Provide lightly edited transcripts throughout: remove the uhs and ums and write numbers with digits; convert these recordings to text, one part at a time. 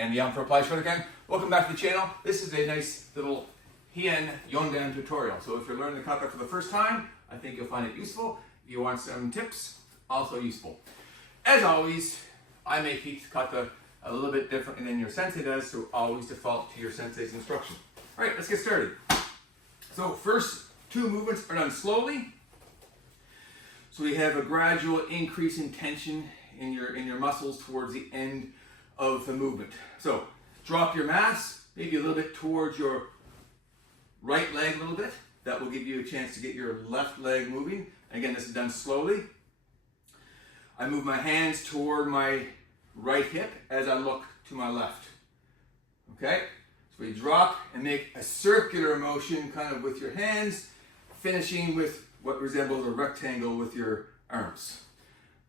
and the for Apply Shotokan. Welcome back to the channel. This is a nice little Heian Yondan tutorial. So if you're learning the kata for the first time, I think you'll find it useful. If you want some tips, also useful. As always, I may teach kata a little bit differently than your sensei does, so always default to your sensei's instruction. All right, let's get started. So first two movements are done slowly. So we have a gradual increase in tension in your muscles towards the end of the movement. So drop your mass, maybe a little bit towards your right leg a little bit. That will give you a chance to get your left leg moving. Again, this is done slowly. I move my hands toward my right hip as I look to my left. Okay? So we drop and make a circular motion kind of with your hands, finishing with what resembles a rectangle with your arms.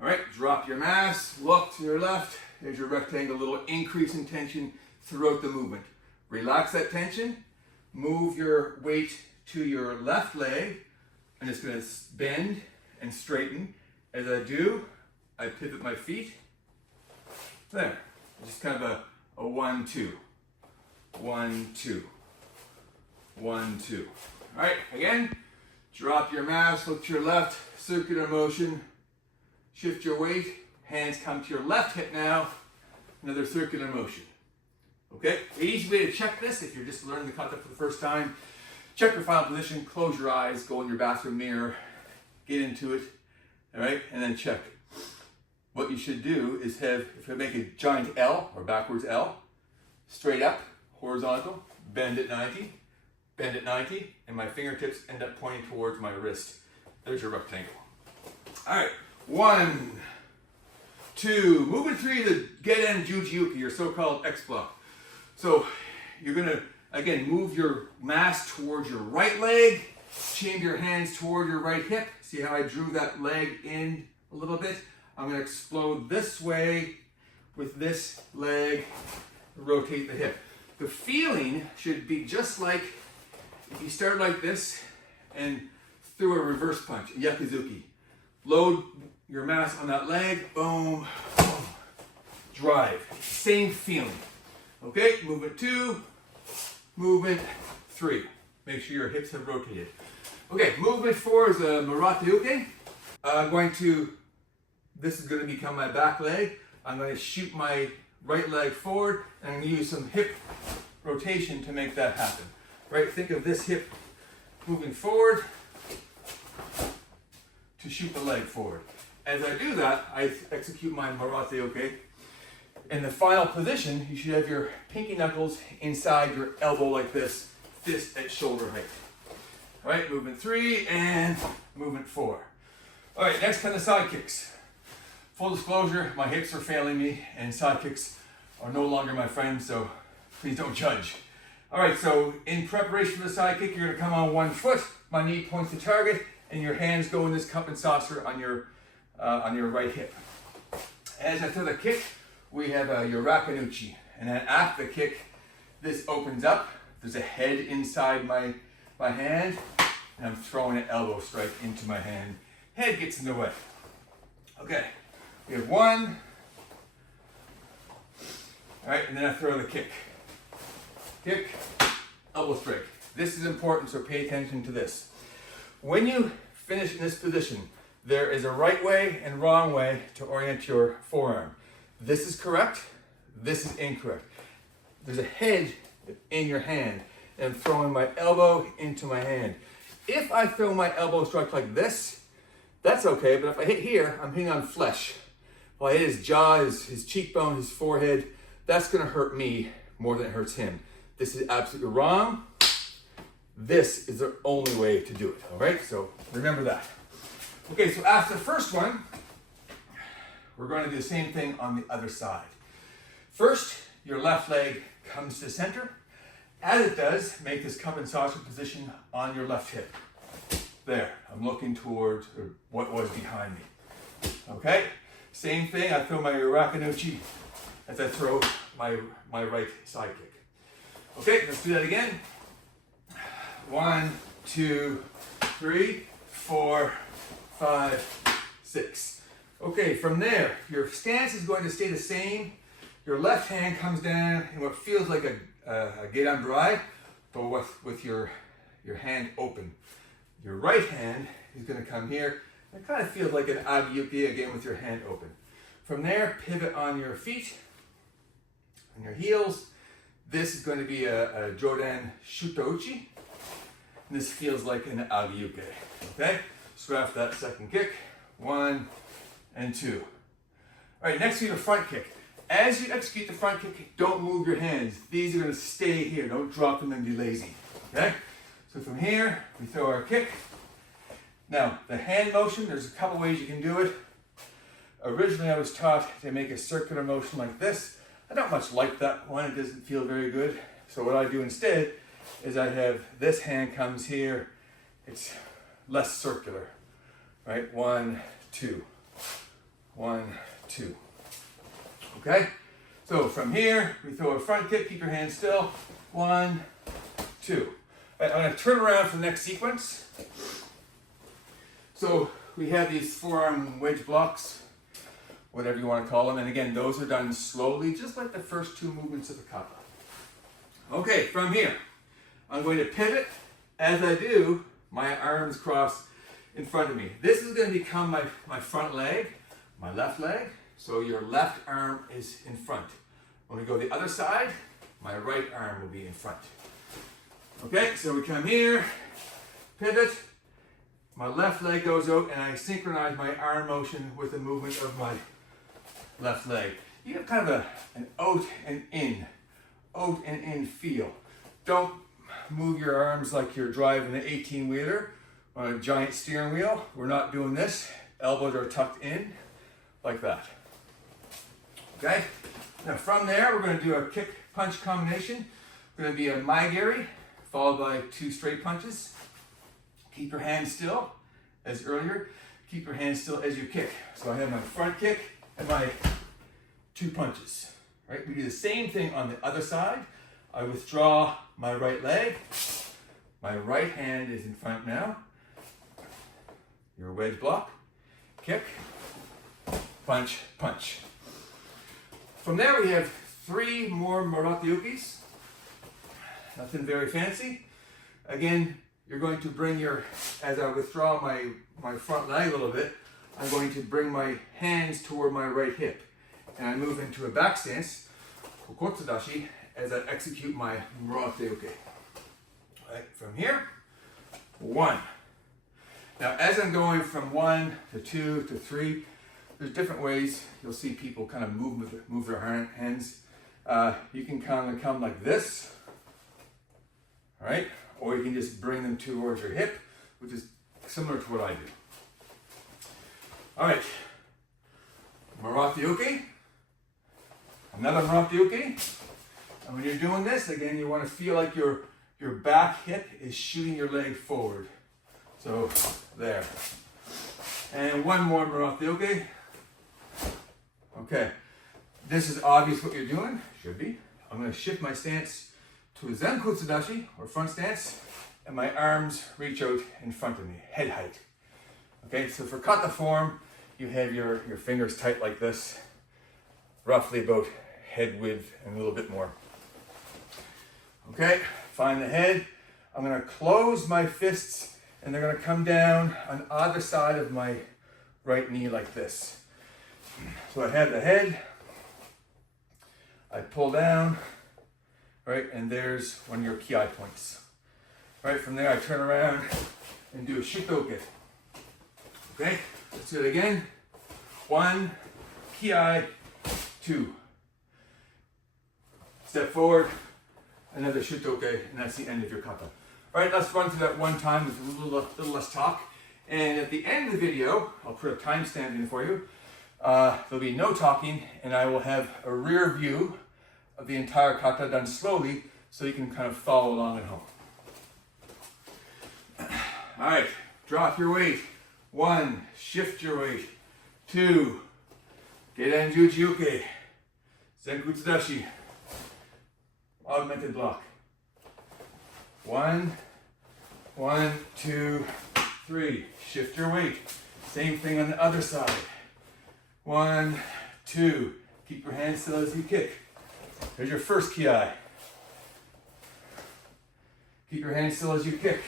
All right, drop your mass, look to your left. There's your rectangle, little increase in tension throughout the movement. Relax that tension. Move your weight to your left leg. I'm just going to bend and straighten. As I do, I pivot my feet. There. Just kind of a 1-2. 1-2. 1-2. All right, again. Drop your mass, look to your left, circular motion, shift your weight, hands come to your left hip now, another circular motion. Okay, the easy way to check this, if you're just learning the kata for the first time, check your final position, close your eyes, go in your bathroom mirror, get into it, all right, and then check. What you should do is have, if you make a giant L, or backwards L, straight up, horizontal, bend at 90, bend at 90, and my fingertips end up pointing towards my wrist. There's your rectangle. All right, 1, 2, movement 3, the Geden Jujiuki, your so-called X block. So you're gonna, again, move your mass towards your right leg, chamber your hands toward your right hip. See how I drew that leg in a little bit? I'm gonna explode this way with this leg, rotate the hip. The feeling should be just like if you start like this and through a reverse punch, yakuzuki. Load your mass on that leg, boom, boom. Drive. Same feeling. Okay, movement 2, movement 3. Make sure your hips have rotated. Okay, movement 4 is a marath. This is going to become my back leg. I'm going to shoot my right leg forward and I'm going to use some hip rotation to make that happen. Right, think of this hip moving forward to shoot the leg forward. As I do that, I execute my marath. In the final position, you should have your pinky knuckles inside your elbow like this, fist at shoulder height. All right, movement 3 and movement 4. All right, next come the side kicks. Full disclosure, my hips are failing me and side kicks are no longer my friends, so please don't judge. All right, so in preparation for the side kick, you're gonna come on one foot, my knee points to target, and your hands go in this cup and saucer on your right hip. As I throw the kick, we have your rakanuchi, and then after the kick, this opens up. There's a head inside my hand, and I'm throwing an elbow strike into my hand. Head gets in the way. Okay, we have 1. All right, and then I throw the kick. Kick, elbow strike. This is important, so pay attention to this. When you finish in this position, there is a right way and wrong way to orient your forearm. This is correct, this is incorrect. There's a head in your hand, and I'm throwing my elbow into my hand. If I throw my elbow strike like this, that's okay, but if I hit here, I'm hitting on flesh. If I hit his jaw, his cheekbone, his forehead, that's gonna hurt me more than it hurts him. This is absolutely wrong. This is the only way to do it, all right? So remember that. Okay, so after the first one, we're going to do the same thing on the other side. First, your left leg comes to center. As it does, make this cup and saucer position on your left hip. There, I'm looking towards what was behind me. Okay, same thing, I throw my rakanuchi as I throw my right side kick. Okay, let's do that again. 1, 2, 3, 4, 5, 6. Okay, from there, your stance is going to stay the same. your left hand comes down in what feels like a gedan dry, but with your hand open. Your right hand is going to come here. It kind of feels like an abiyuki again with your hand open. From there, pivot on your feet, on your heels. This is going to be a Jodan Shutouchi. And this feels like an abiyuki. Okay? So after that second kick, 1 and 2. All right, next we have a front kick. As you execute the front kick, don't move your hands. These are going to stay here. Don't drop them and be lazy. Okay? So from here, we throw our kick. Now, the hand motion, there's a couple ways you can do it. Originally, I was taught to make a circular motion like this. I don't much like that one. It doesn't feel very good. So what I do instead is I have this hand comes here. It's less circular. Right? 1, 2. 1, 2. Okay? So from here, we throw a front kick. Keep your hands still. 1, 2. Right, I'm going to turn around for the next sequence. So we have these forearm wedge blocks, whatever you want to call them. And again, those are done slowly, just like the first 2 movements of the kata. Okay, from here, I'm going to pivot. As I do, my arms cross in front of me. This is going to become my front leg, my left leg. So your left arm is in front. When we go the other side, my right arm will be in front. Okay, so we come here, pivot, my left leg goes out, and I synchronize my arm motion with the movement of my left leg. You have kind of an out and in feel. Don't move your arms like you're driving an 18-wheeler on a giant steering wheel. We're not doing this. Elbows are tucked in like that. Okay, now from there, we're going to do a kick punch combination. We're going to be a maigeri, followed by 2 straight punches. Keep your hands still, as earlier. Keep your hands still as you kick. So I have my front kick and my 2 punches. Right? We do the same thing on the other side. I withdraw my right leg. My right hand is in front now. Your wedge block. Kick. Punch, punch. From there we have 3 more marath yukis. Nothing very fancy. Again, you're going to bring as I withdraw my front leg a little bit, I'm going to bring my hands toward my right hip. And I move into a back stance, kokotsudashi, as I execute my marath yuki. Right, from here, 1. Now, as I'm going from 1 to 2 to 3, there's different ways you'll see people kind of move their hands. You can kind of come like this. All right, or you can just bring them towards your hip, which is similar to what I do. All right, marath yuki, another marath yuki. And when you're doing this, again, you want to feel like your back hip is shooting your leg forward. So there. And 1 more marath yuki. Okay, this is obvious what you're doing, should be. I'm going to shift my stance to a zenkutsudashi, or front stance, and my arms reach out in front of me, head height. Okay, so for kata form, you have your fingers tight like this, roughly about head width and a little bit more. Okay, find the head. I'm going to close my fists, and they're going to come down on either side of my right knee like this. So I have the head, I pull down, right, and there's one of your ki points. Right, from there I turn around and do a Shotokan. Okay, let's do it again. 1, ki, 2. Step forward, another Shotokan, and that's the end of your kata. All right, let's run through that one time with a little less talk. And at the end of the video, I'll put a timestamp in for you. There'll be no talking, and I will have a rear view of the entire kata done slowly so you can kind of follow along at home. All right, drop your weight. 1, shift your weight. 2, gedan juchi-uke. Zenkutsudashi. Augmented block. 1, 2, 3. Shift your weight. Same thing on the other side. 1, 2, Keep your hands still as you kick. Here's your first ki. Keep your hands still as you kick.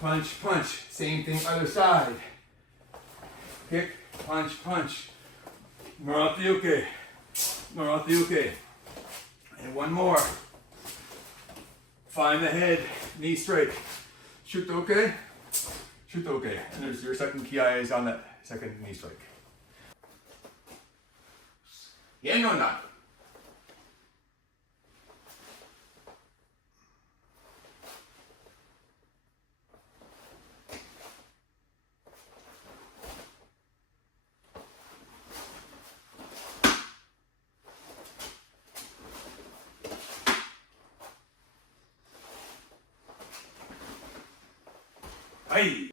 Punch, punch. Same thing other side. Kick, punch, punch. Marath uke. Marath uke. And one more. Find the head, knee straight. Shotokan. Shotokan. And there's your second ki is on that second knee strike. Heian Yondan. Hey.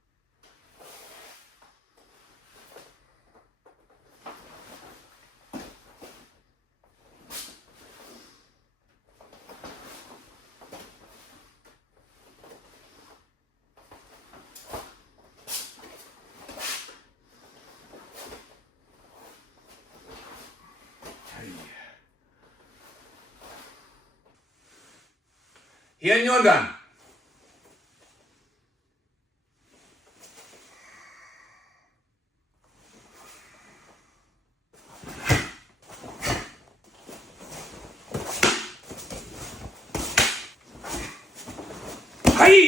Heian Yondan. Hey!